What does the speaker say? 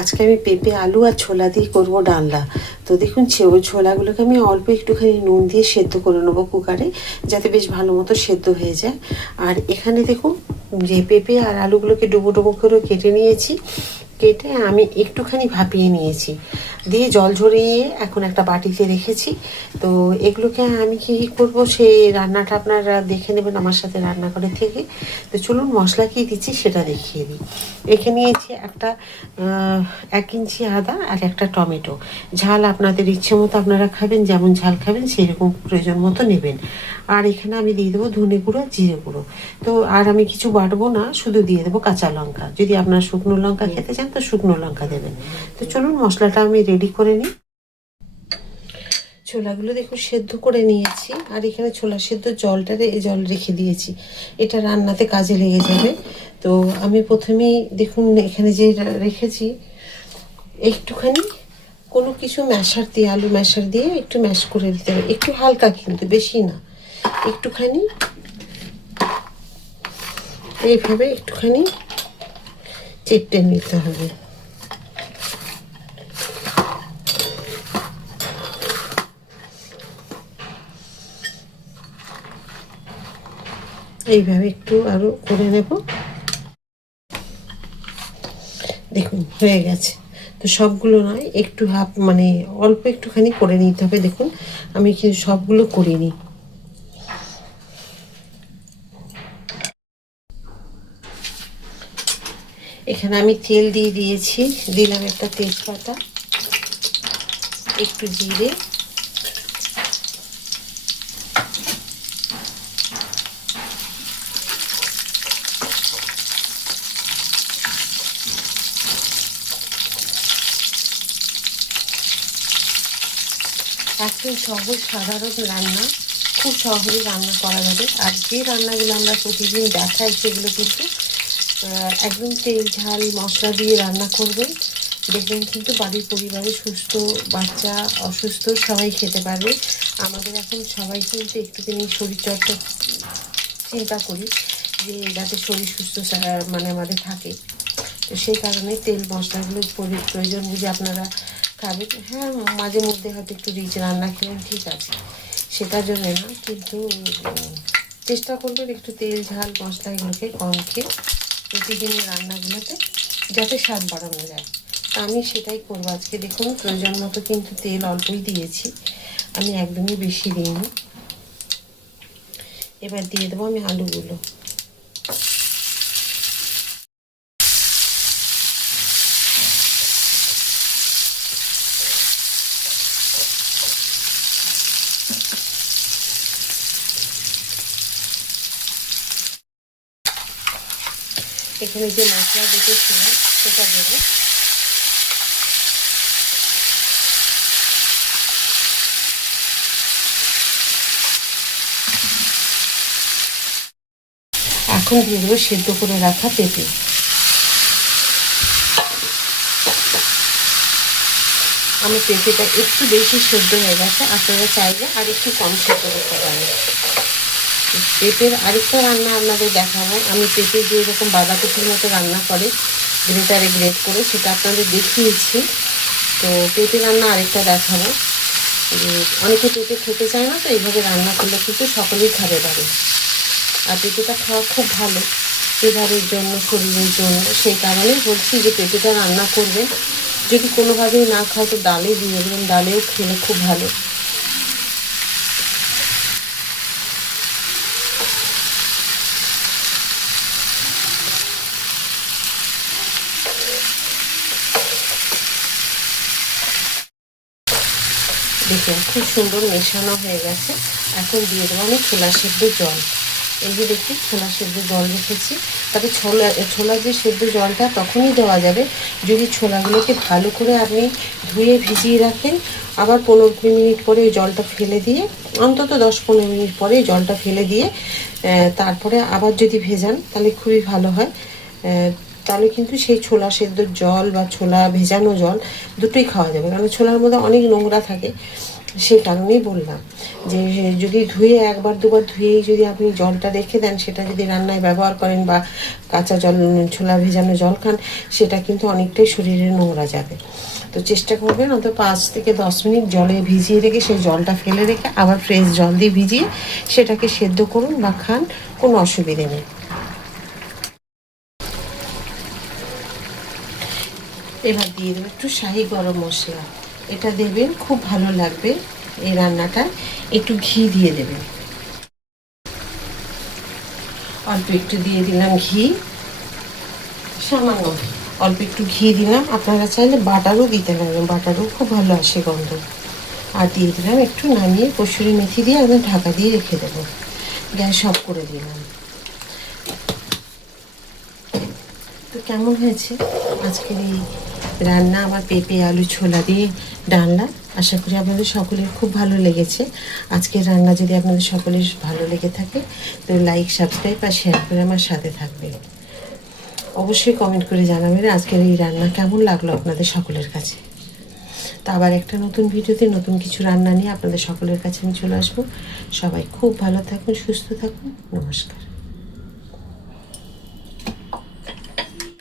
আজকে আমি পেঁপে আলু আর ছোলা দিয়ে করবো ডালনা। তো দেখুন ছোলাগুলোকে আমি অল্প একটুখানি নুন দিয়ে সেদ্ধ করে নেবো কুকারে, যাতে বেশ ভালো মতো সেদ্ধ হয়ে যায়। আর এখানে দেখুন যে পেঁপে আর আলুগুলোকে ডুবো ডুবো করে কেটে নিয়েছি। কেটে আমি একটুখানি ভাপিয়ে নিয়েছি, দিয়ে জল ঝরিয়ে এখন একটা বাটিতে রেখেছি। তো এগুলোকে আমি কী করবো সেই রান্নাটা আপনারা দেখে নেবেন আমার সাথে রান্নাঘরে থেকে। তো চলুন মশলা কী দিচ্ছি সেটা দেখিয়ে দিই। রেখে নিয়েছি একটা 1 ইঞ্চি আদা আর একটা টমেটো। ঝাল আপনাদের ইচ্ছে মতো আপনারা খাবেন, যেমন ঝাল খাবেন সেই রকম প্রয়োজন মতো নেবেন। আর এখানে আমি দিয়ে দেবো ধনে গুঁড়ো, জিরে গুঁড়ো। তো আর আমি কিছু বাটবো না, শুধু দিয়ে দেবো কাঁচা লঙ্কা। যদি আপনারা শুকনো লঙ্কা খেতে চান তো শুকনো লঙ্কা দেবেন। তো চলুন মশলাটা আমি রেডি করে নিই। ছোলাগুলো দেখুন সেদ্ধ করে নিয়েছি, আর এখানে ছোলা সেদ্ধ জল রেখে দিয়েছি, এটা রান্নাতে কাজে লেগে যাবে। তো আমি প্রথমেই দেখুন এখানে যে রেখেছি একটুখানি কোনো কিছু ম্যাশার দিয়ে, আলু ম্যাশার দিয়ে একটু ম্যাশ করে দিতে হবে, একটু হালকা, কিন্তু বেশি না, একটুখানি এইভাবে একটুখানি চেপটে নিতে হবে। এইভাবে একটু আরও করে নেব। দেখুন হয়ে গেছে। তো সবগুলো নয়, একটু মানে অল্প একটুখানি করে নিতে হবে। দেখুন আমি কিন্তু সবগুলো করিনি। এখানে আমি তেল দিয়ে দিয়েছি, দিলাম একটা তেজপাতা, একটু জিরে, একদম সহজ সাধারণ রান্না, খুব সহজে রান্না করা যাবে। আর যে রান্নাগুলো আমরা প্রতিদিন দেখাই সেগুলো কিন্তু একদম তেল ঝাল মশলা দিয়ে রান্না করবেন, দেখবেন কিন্তু বাড়ির পরিবারে সুস্থ বাচ্চা অসুস্থ সবাই খেতে পারবে। আমাদের এখন সবাই কিন্তু একটুখানি শরীরচর্চা চিন্তা করি যে যাতে শরীর সুস্থ মানে আমাদের থাকে। তো সেই কারণে তেল মশলাগুলোর প্রয়োজন বুঝে আপনারা খাবেন। হ্যাঁ, মাঝে মধ্যে হয়তো একটু রিচ রান্না খেলেন, ঠিক আছে, সেটার জন্য না, কিন্তু চেষ্টা করবেন একটু তেল ঝাল মশলা এগুলোকে কম খেয়ে প্রতিদিনের রান্নাগুলোতে যাতে স্বাদ বাড়ানো যায়। আমি সেটাই করবো আজকে। দেখুন প্রয়োজন মতো কিন্তু তেল অল্পই দিয়েছি, আমি একদমই বেশি দিইনি। এবার দিয়ে দেবো আমি আলুগুলো। এখানে যে মশলা দেখেছিলাম সেটা দেবো। এখন দিয়ে দেবো সেদ্ধ করে রাখা পেঁপে। আমার পেঁপেটা একটু বেশি সেদ্ধ হয়ে গেছে, আপনারা চাইলে আর একটু কম সেদ্ধ করতে পারেন। পেঁপের আরেকটা রান্না আপনাদের দেখাবো, আমি পেঁপে যে এরকম বাঁধাকপির মতো রান্না করে গ্রেটারে গ্রেট করে, সেটা আপনাদের দেখিয়েছি। তো পেঁপে রান্না আরেকটা দেখাবো। অনেকে পেঁপে খেতে চায় না, তো এইভাবে রান্না করলে কিন্তু সকলেই খাবে পারে। আর পেঁপেটা খাওয়া খুব ভালো লিভারের জন্য, শরীরের জন্য। সেই কারণেই বলছি যে পেঁপেটা রান্না করবেন। যদি কোনোভাবেই না খাও তো ডালে দিয়ে দেবেন, ডালেও খেলে খুব ভালো। দেখুন খুব সুন্দর মেশানো হয়ে গেছে। এখন দিয়ে দেবো আমি ছোলা সেদ্ধ জল। এই যে দেখুন ছোলা সেদ্ধ জল রেখেছি। তবে ছোলার যে সেদ্ধ জলটা তখনই দেওয়া যাবে যদি ছোলাগুলোকে ভালো করে আপনি ধুয়ে ভিজিয়ে রাখেন, আবার 15-20 মিনিট পরে ওই জলটা ফেলে দিয়ে, অন্তত 10-15 মিনিট পরে জলটা ফেলে দিয়ে তারপরে আবার যদি ভেজান তাহলে খুবই ভালো হয়। তাহলে কিন্তু সেই ছোলা সেদ্ধর জল বা ছোলা ভেজানো জল দুটোই খাওয়া যাবে, কারণ ছোলার মধ্যে অনেক নোংরা থাকে। সেই কারণেই বললাম যে যদি ধুয়ে একবার দুবার ধুয়েই যদি আপনি জলটা রেখে দেন, সেটা যদি রান্নায় ব্যবহার করেন বা কাঁচা জল ছোলা ভেজানো জল খান, সেটা কিন্তু অনেকটাই শরীরে নোংরা যাবে। তো চেষ্টা করবেন অন্তত 5 থেকে 10 মিনিট জলে ভিজিয়ে রেখে সেই জলটা ফেলে রেখে আবার ফ্রেশ জল দিয়ে ভিজিয়ে সেটাকে সেদ্ধ করুন বা খান, কোনো অসুবিধে নেই। এবার দিয়ে দেবো একটু শাহি গরম মশলা, এটা দেবেন, খুব ভালো লাগবে এই রান্নাটা। একটু ঘি দিয়ে দেবেন, অল্প একটু দিয়ে দিলাম ঘি, সামান্য অল্প একটু ঘি দিলাম। আপনারা চাইলে বাটারও দিতে পারেন, বাটারও খুব ভালো আসে গন্ধ। আর দিয়ে দিলাম একটু, নামিয়ে কসুরি মেথি দিয়ে একদম ঢাকা দিয়ে রেখে দেবো, গ্যাস অফ করে দিলাম। তো কেমন হয়েছে আজকের এই রান্না, আমার পেঁপে আলু ছোলা দিয়ে ডালনা? আশা করি আপনাদের সকলের খুব ভালো লেগেছে। আজকের রান্না যদি আপনাদের সকলের ভালো লেগে থাকে তো লাইক, সাবস্ক্রাইব আর শেয়ার করে আমার সাথে থাকবে। অবশ্যই কমেন্ট করে জানাবেন আজকের এই রান্না কেমন লাগলো আপনাদের সকলের কাছে। তো আবার একটা নতুন ভিডিওতে নতুন কিছু রান্না নিয়ে আপনাদের সকলের কাছে আমি চলে আসবো। সবাই খুব ভালো থাকুন, সুস্থ থাকুন, নমস্কার।